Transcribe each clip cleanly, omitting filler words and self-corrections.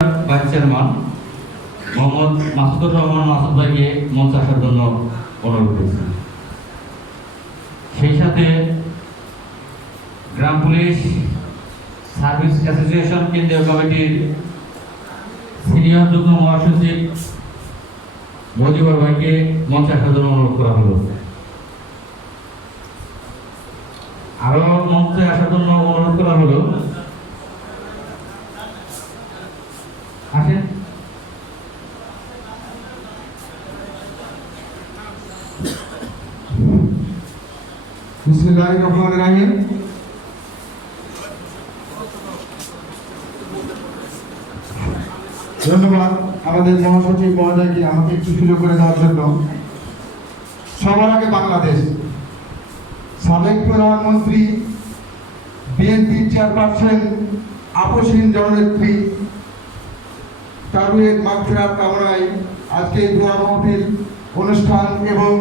Vice chairman Mohammad Masudur Rahman Masud ভাইকে মঞ্চে আসার জন্য অনুরোধ করছি। সেই সাথে গ্রাম পুলিশ সার্ভিস অ্যাসোসিয়েশন কেন্দ্রীয় কমিটির সিনিয়র যুগ্ম মহাসচিব মজিবর ভাইকে মঞ্চে আসার জন্য অনুরোধ করা হলো। আরো মঞ্চে আসার জন্য অনুরোধ করা হলো। আসেন। বিসমিল্লাহির রহমানির রহিম। ধন্যবাদ আমাদের মহাসচিব মহোদয়কে আমাকে একটু সুযোগ করে দেওয়ার জন্য। সবার আগে বাংলাদেশ, সাবেক প্রধানমন্ত্রী, বিএনপি চেয়ারপারসন, আপসহীন জননেত্রী তারুয়ের মাগফিরাত কামনায় আজকে দোয়া মাহফিল অনুষ্ঠান এবং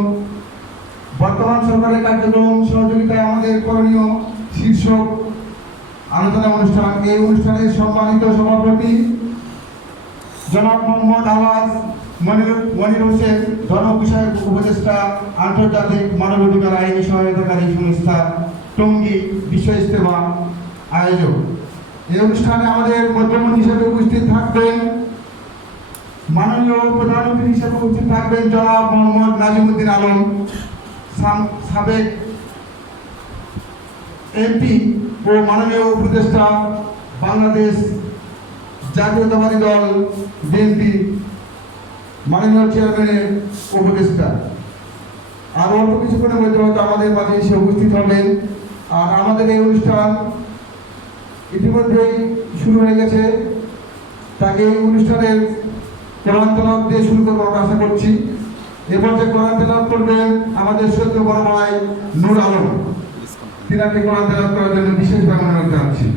বর্তমান সরকারের কার্যক্রম সহযোগিতায় আমাদের করণীয় শীর্ষক আলোচনা অনুষ্ঠান। এই অনুষ্ঠানের সম্মানিত সভাপতি জনাব মোহাম্মদ আওয়াজ মনির হোসেন, ধর্ম বিষয়ক উপদেষ্টা, আন্তর্জাতিক মানবাধিকার আইনি সহায়তাকারী সংস্থা টঙ্গী বিশ্ব ইজতেমা আয়োজক। এই অনুষ্ঠানে আমাদের মধ্যমণি হিসেবে উপস্থিত থাকবেন মাননীয় প্রধান অতিথি হিসেবে উপস্থিত থাকবেন জনাব মোহাম্মদ নাজিমুদ্দিন আলম, সাবেক এমপি ও মাননীয় উপদেষ্টা, বাংলাদেশ জাতীয়তাবাদী দল বিএনপি মাননীয় চেয়ারম্যানের উপদেষ্টা। আর অল্প কিছুক্ষণের মধ্যে হয়তো আমাদের মাঝে এসে উপস্থিত হবেন। আর আমাদের এই অনুষ্ঠান ইতিমধ্যেই শুরু হয়ে গেছে। তাকে এই অনুষ্ঠানের কোরআন তেলাওয়াত দিয়ে শুরু করবো আমরা আশা করছি। এরপর যে কোরআন তেলাওয়াত করবেন আমাদের সদ্য বড় ভাই নূর আলম, তিনাকে কোরআন তেলাওয়াত করার জন্য বিশেষভাবে অনুরোধ জানাচ্ছি।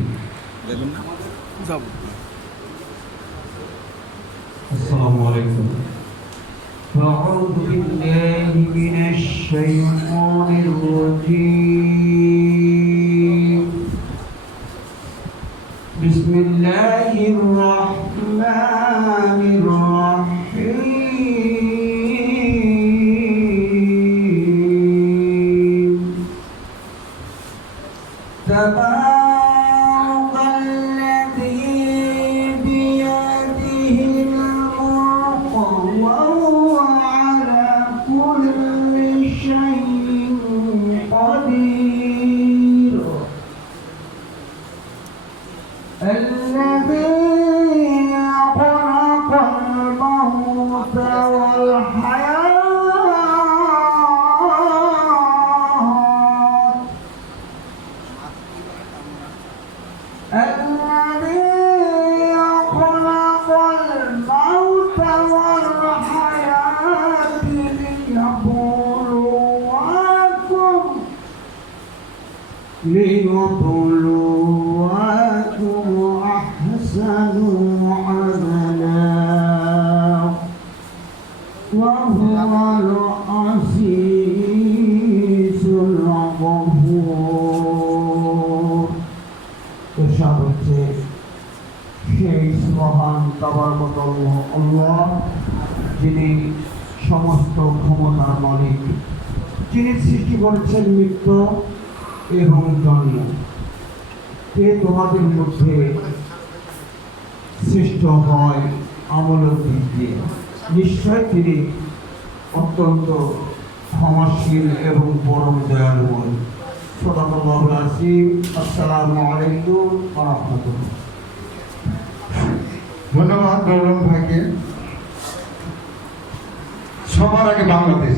আসসালামু আলাইকুম। أعوذ بالله من الشيطان الرجيم. بسم الله الرحمن الرحيم. تبارك الذي بيده الملك وهو على كل شيء قدير. الذي خلق الموت والحياة الذي خلق الموت والحياة ليبلوكم أحسن عملا وهو العزيز الغفور. ارشاد হচ্ছে সেই মহান তাবারকাল্লাহ আল্লাহ যিনি সমস্ত ক্ষমতার মালিক, যিনি সৃষ্টি করেছেন মৃত্যু এবং জন্ম। কে তোমাদের মধ্যে শ্রেষ্ঠ হয় আমলের দিক দিয়ে? নিশ্চয় তিনি অত্যন্ত ক্ষমাশীল এবং পরম দয়ালুময়। সাদাকাল্লাহুল আযীম। আসসালামু আলাইকুম ওয়া রাহমাতুল্লাহ। ধন্যবাদ গৌরব ভাইকে। সবার আগে বাংলাদেশ,